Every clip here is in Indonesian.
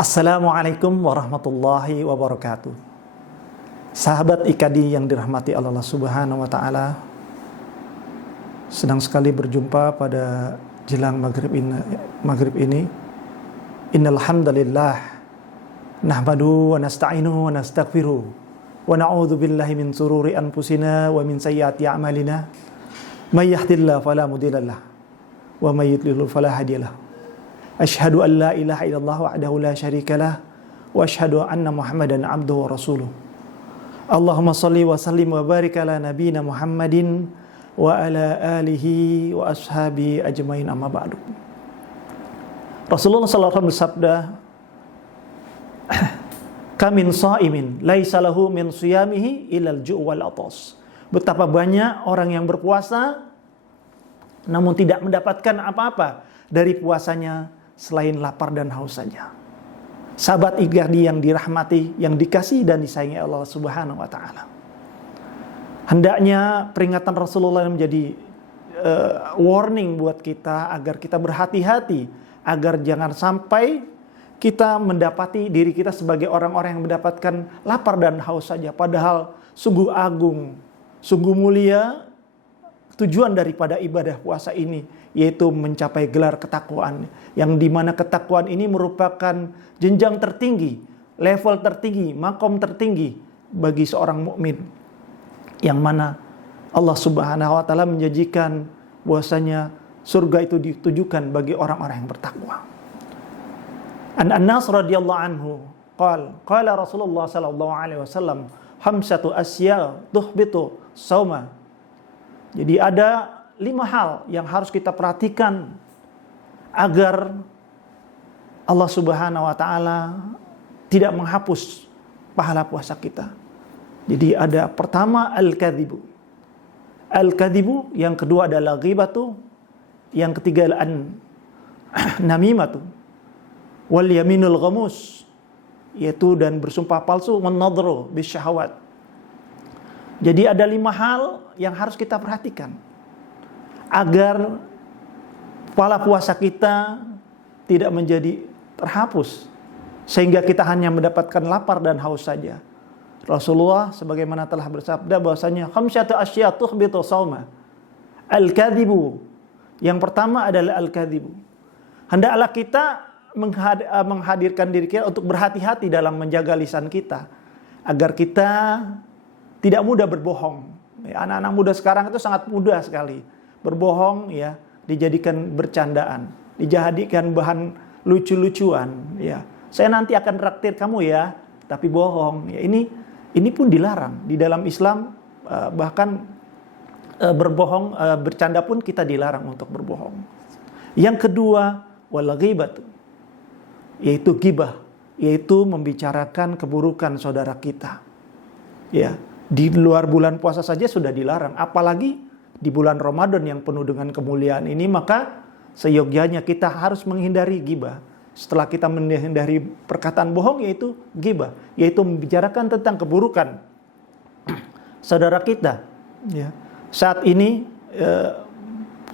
Assalamualaikum warahmatullahi wabarakatuh. Sahabat IKADI yang dirahmati Allah Subhanahu wa taala, senang sekali berjumpa pada jelang maghrib ini. Innal hamdalillah nahmadu wa nasta'inuhu wa nastaghfiruh wa na'udzu billahi min sururi anfusina wa min sayyiati a'malina. May yahdihillahu fala mudhillalah wa may yudlil fala hadiyalah. Asyhadu an la ilaha illallah wahdahu la syarikalah wa asyhadu anna Muhammadan abduhu wa rasuluh. Allahumma shalli wa sallim wa barik ala nabiyyina Muhammadin wa ala alihi wa ashabi ajmain, amma ba'du. Rasulullah sallallahu alaihi wasallam bersabda, "Kamin shaimin laisa lahu min shiyamihi illal ju' wal atas." Betapa banyak orang yang berpuasa namun tidak mendapatkan apa-apa dari puasanya selain lapar dan haus saja. Sahabat IKADI yang dirahmati, yang dikasihi dan disayangi Allah Subhanahu wa taala. Hendaknya peringatan Rasulullah menjadi warning buat kita agar kita berhati-hati, agar jangan sampai kita mendapati diri kita sebagai orang-orang yang mendapatkan lapar dan haus saja, padahal sungguh agung, sungguh mulia tujuan daripada ibadah puasa ini, yaitu mencapai gelar ketakwaan, yang dimana ketakwaan ini merupakan jenjang tertinggi, level tertinggi, makom tertinggi bagi seorang mukmin, yang mana Allah Subhanahu wa taala menjanjikan bahwasanya surga itu ditujukan bagi orang-orang yang bertakwa. Anas radhiyallahu anhu qala Rasulullah sallallahu alaihi wasallam, "Khamsatu asya tuhbitu shauma." Jadi ada 5 hal yang harus kita perhatikan agar Allah Subhanahu wa taala tidak menghapus pahala puasa kita. Jadi ada pertama al-kadzibu. Al-kadzibu, yang kedua adalah ghibatu, yang ketiga namimatu, wal yaminul ghamus, yaitu dan bersumpah palsu, wan nadhru bisyahawat. Jadi ada 5 hal yang harus kita perhatikan agar pahala puasa kita tidak menjadi terhapus sehingga kita hanya mendapatkan lapar dan haus saja. Rasulullah sebagaimana telah bersabda bahwasanya khamsyatu asya tuhbitu shauma. Al-kadzibu, yang pertama adalah al-kadzibu. Hendaklah kita menghadirkan diri kita untuk berhati-hati dalam menjaga lisan kita agar kita tidak mudah berbohong. Anak-anak muda sekarang itu sangat mudah sekali berbohong, ya, dijadikan bercandaan, dijadikan bahan lucu-lucuan, ya. Saya nanti akan traktir kamu ya, tapi bohong. Ya, ini pun dilarang di dalam Islam, bahkan berbohong, bercanda pun kita dilarang untuk berbohong. Yang kedua, wal ghibah, yaitu ghibah, yaitu membicarakan keburukan saudara kita. Ya. Di luar bulan puasa saja sudah dilarang, apalagi di bulan Ramadan yang penuh dengan kemuliaan ini, maka seyogyanya kita harus menghindari ghibah. Setelah kita menghindari perkataan bohong, yaitu ghibah, yaitu membicarakan tentang keburukan saudara kita. Ya. Saat ini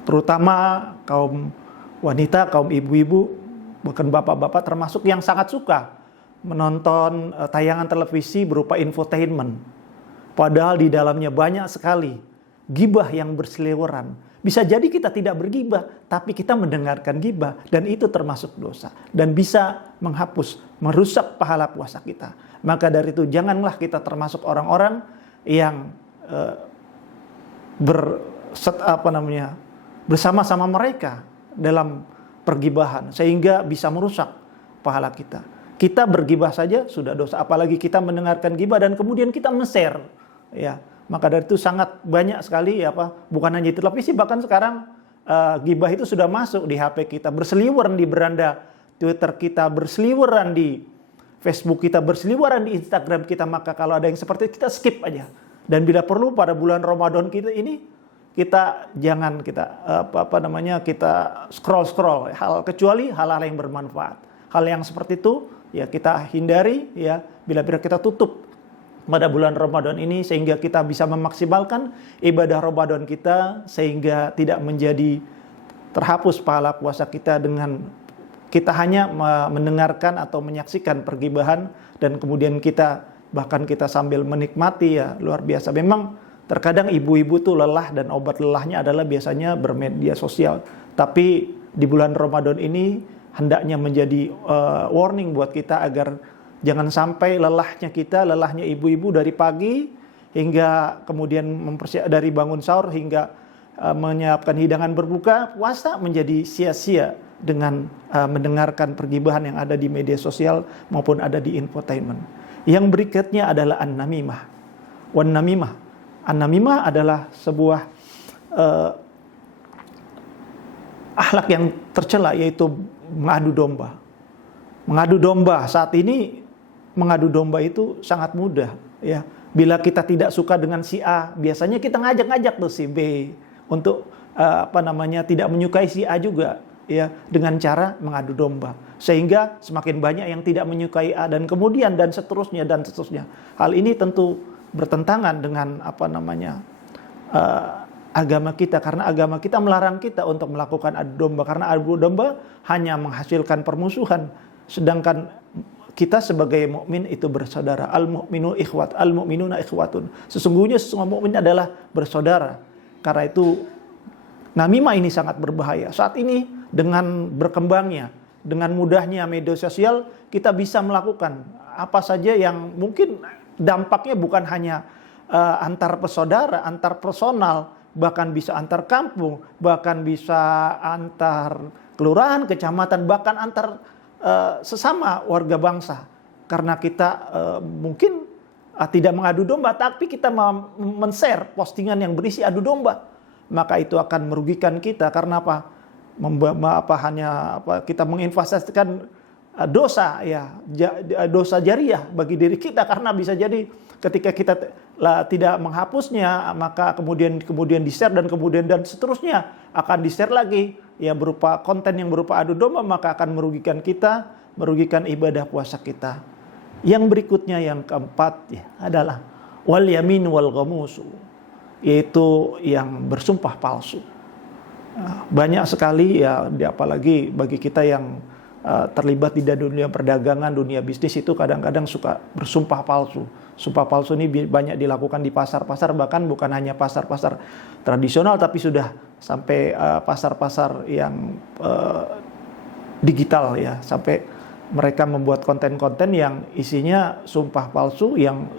terutama kaum wanita, kaum ibu-ibu, bahkan bapak-bapak termasuk yang sangat suka menonton tayangan televisi berupa infotainment. Padahal di dalamnya banyak sekali ghibah yang berseliweran. Bisa jadi kita tidak berghibah, tapi kita mendengarkan ghibah, dan itu termasuk dosa dan bisa menghapus, merusak pahala puasa kita. Maka dari itu janganlah kita termasuk orang-orang yang bersama-sama mereka dalam pergibahan sehingga bisa merusak pahala kita. Kita berghibah saja sudah dosa, apalagi kita mendengarkan ghibah dan kemudian kita men-share. Ya, maka dari itu sangat banyak sekali bukan hanya di televisi, bahkan sekarang ghibah itu sudah masuk di HP kita, berseliweran di beranda Twitter kita, berseliweran di Facebook kita, berseliweran di Instagram kita. Maka kalau ada yang seperti itu, kita skip aja. Dan bila perlu pada bulan Ramadan kita ini, kita jangan kita scroll kecuali hal-hal yang bermanfaat. Hal yang seperti itu ya kita hindari, ya, bila kita tutup pada bulan Ramadan ini, sehingga kita bisa memaksimalkan ibadah Ramadan kita sehingga tidak menjadi terhapus pahala puasa kita dengan Kita hanya mendengarkan atau menyaksikan pergibahan dan kemudian bahkan kita sambil menikmati, ya luar biasa. Memang terkadang ibu-ibu tuh lelah dan obat lelahnya adalah biasanya bermedia sosial. Tapi di bulan Ramadan ini hendaknya menjadi warning buat kita agar jangan sampai lelahnya ibu-ibu dari pagi hingga kemudian dari bangun sahur hingga menyiapkan hidangan berbuka puasa menjadi sia-sia dengan mendengarkan pergibahan yang ada di media sosial maupun ada di infotainment. Yang berikutnya adalah an-namimah. Wan-namimah. An-namimah adalah sebuah akhlak yang tercela, yaitu mengadu domba. Mengadu domba saat ini, mengadu domba itu sangat mudah, ya. Bila kita tidak suka dengan si A, biasanya kita ngajak-ngajak tuh si B untuk tidak menyukai si A juga, ya, dengan cara mengadu domba. Sehingga semakin banyak yang tidak menyukai A dan kemudian dan seterusnya. Hal ini tentu bertentangan dengan agama kita, karena agama kita melarang kita untuk melakukan adu domba, karena adu domba hanya menghasilkan permusuhan. Sedangkan kita sebagai mukmin itu bersaudara. Al-mu'minuna ikhwatun. Sesungguhnya semua mukmin adalah bersaudara. Karena itu namimah ini sangat berbahaya. Saat ini dengan berkembangnya, dengan mudahnya media sosial, kita bisa melakukan apa saja yang mungkin dampaknya bukan hanya antar bersaudara, antar personal, bahkan bisa antar kampung, bahkan bisa antar kelurahan, kecamatan, bahkan antar sesama warga bangsa. Karena kita mungkin tidak mengadu domba, tapi kita men-share postingan yang berisi adu domba, maka itu akan merugikan kita. Karena apa? Kita menginvestasikan dosa, ya, dosa jariah bagi diri kita, karena bisa jadi ketika kita tidak menghapusnya, maka kemudian di-share dan seterusnya akan di-share lagi, ya, berupa konten yang berupa adu domba, maka akan merugikan kita, merugikan ibadah puasa kita. Yang berikutnya, yang keempat, ya, adalah wal yamin wal ghamus, yaitu yang bersumpah palsu. Banyak sekali, ya, apalagi bagi kita yang terlibat di dunia perdagangan, dunia bisnis, itu kadang-kadang suka bersumpah palsu. Sumpah palsu ini banyak dilakukan di pasar-pasar, bahkan bukan hanya pasar-pasar tradisional, tapi sudah sampai pasar-pasar yang digital, ya, sampai mereka membuat konten-konten yang isinya sumpah palsu yang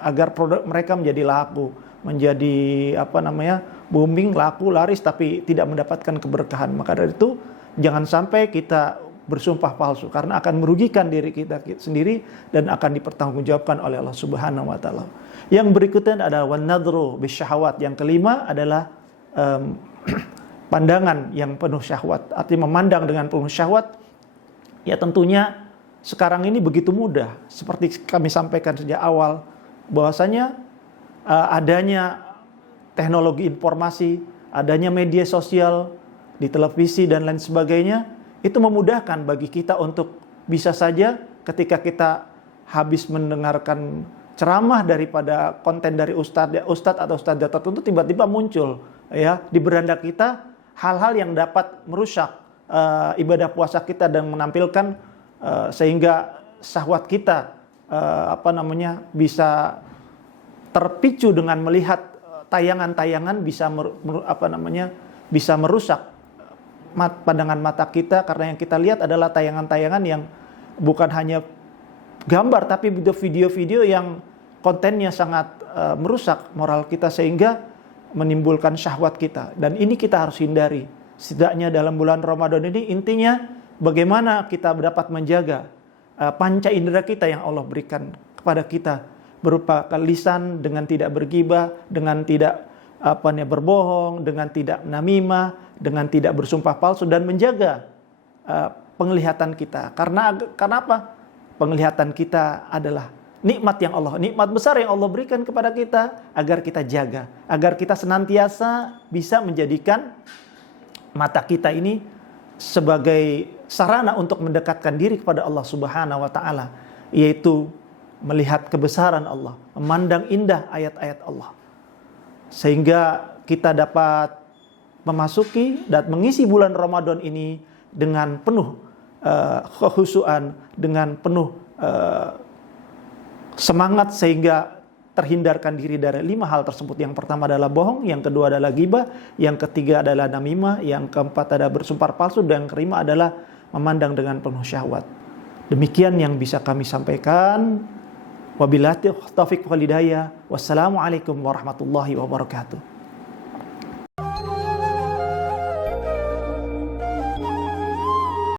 agar produk mereka menjadi laku, menjadi booming, laku, laris, tapi tidak mendapatkan keberkahan. Maka dari itu jangan sampai kita bersumpah palsu, karena akan merugikan diri kita sendiri dan akan dipertanggungjawabkan oleh Allah Subhanahu wa taala. Yang berikutnya adalah wan nadru bisyahawat. Yang kelima adalah pandangan yang penuh syahwat. Artinya memandang dengan penuh syahwat. Ya, tentunya sekarang ini begitu mudah, seperti kami sampaikan sejak awal, bahwasanya adanya teknologi informasi, adanya media sosial di televisi dan lain sebagainya, itu memudahkan bagi kita untuk bisa saja ketika kita habis mendengarkan ceramah daripada konten dari ustadz atau ustadzah tertentu, tiba-tiba muncul, ya, di beranda kita hal-hal yang dapat merusak ibadah puasa kita dan menampilkan sehingga syahwat kita bisa terpicu dengan melihat tayangan-tayangan bisa merusak pandangan mata kita, karena yang kita lihat adalah tayangan-tayangan yang bukan hanya gambar, tapi video-video yang kontennya sangat merusak moral kita sehingga menimbulkan syahwat kita, dan ini kita harus hindari. Setidaknya dalam bulan Ramadan ini intinya bagaimana kita dapat menjaga panca indera kita yang Allah berikan kepada kita, berupa lisan dengan tidak bergibah, dengan tidak berbohong, dengan tidak namimah, dengan tidak bersumpah palsu, dan menjaga penglihatan kita. Karena apa? Penglihatan kita adalah nikmat besar yang Allah berikan kepada kita, agar kita jaga, agar kita senantiasa bisa menjadikan mata kita ini sebagai sarana untuk mendekatkan diri kepada Allah Subhanahu wa taala, yaitu melihat kebesaran Allah, memandang indah ayat-ayat Allah, sehingga kita dapat memasuki dan mengisi bulan Ramadan ini dengan penuh kekhusyuan, dengan penuh semangat sehingga terhindarkan diri dari 5 hal tersebut. Yang pertama adalah bohong, yang kedua adalah ghibah, yang ketiga adalah namimah, yang keempat adalah bersumpah palsu, dan yang kelima adalah memandang dengan penuh syahwat. Demikian yang bisa kami sampaikan. Wabillahi taufiq wal hidayah. Wassalamualaikum warahmatullahi wabarakatuh.